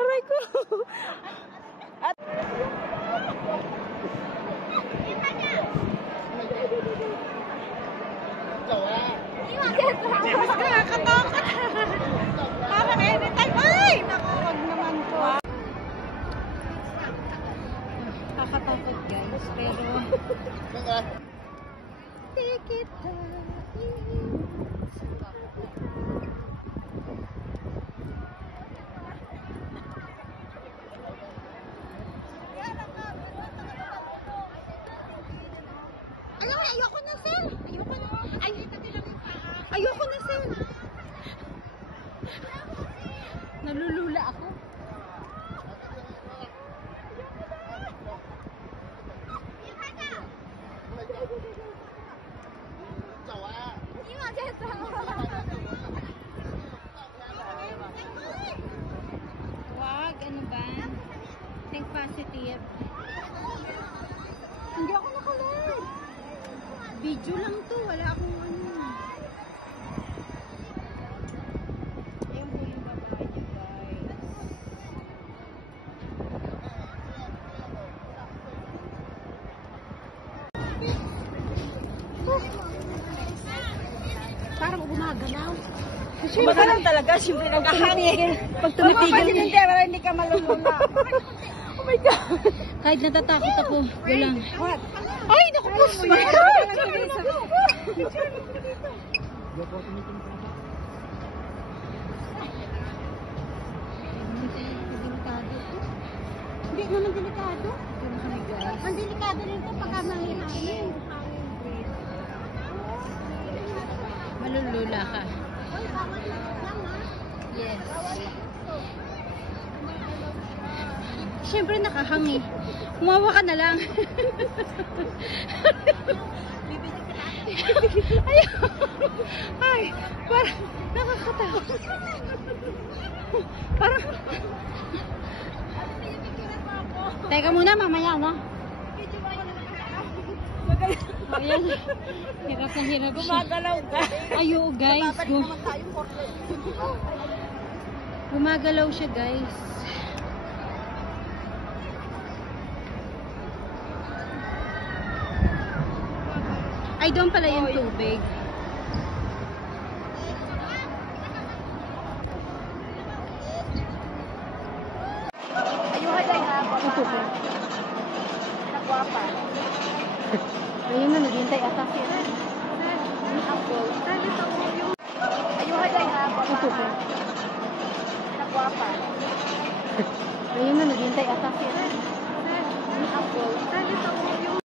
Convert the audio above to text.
Aray ko. At James, nakakatakot. Parang anytime. Ay! Naku, wag naman po. Nakakatakot guys, pero take it down. Ayoko na, sir. Ayoko na. Ayoko na, sir. Nalulula ako. Wag, ano ba? Think positive. Hindi ako nakalad. Video lang to, wala akong ano. Ayun po yung babae niya, guys. Parang gumagalaw. Gumagalaw talaga, siyempre nagkahangin. Pag tumipigil. Hindi, para hindi ka malulula. Oh my God. Kahit natatakot ako, walang. Ay, naku po! Hindi naman delikado. Ang delikado nito pagka mahirahin. Malulula ka. Yes. Siyempre nakahangi. Umawa ka na lang. Ay, parang nakakatakot. Parang teka muna, mamaya na. Ayan. Hirap na hirap siya. Gumagalaw ka. Ayo guys. Gumagalaw siya guys. Ay, doon pala yung tubig. Ayuhan lang ha. Ito po. Nagwapa. Ayun na, naghintay ata siya. Ayuhan lang ha. Ito po. Nagwapa. Ayun na, naghintay ata siya.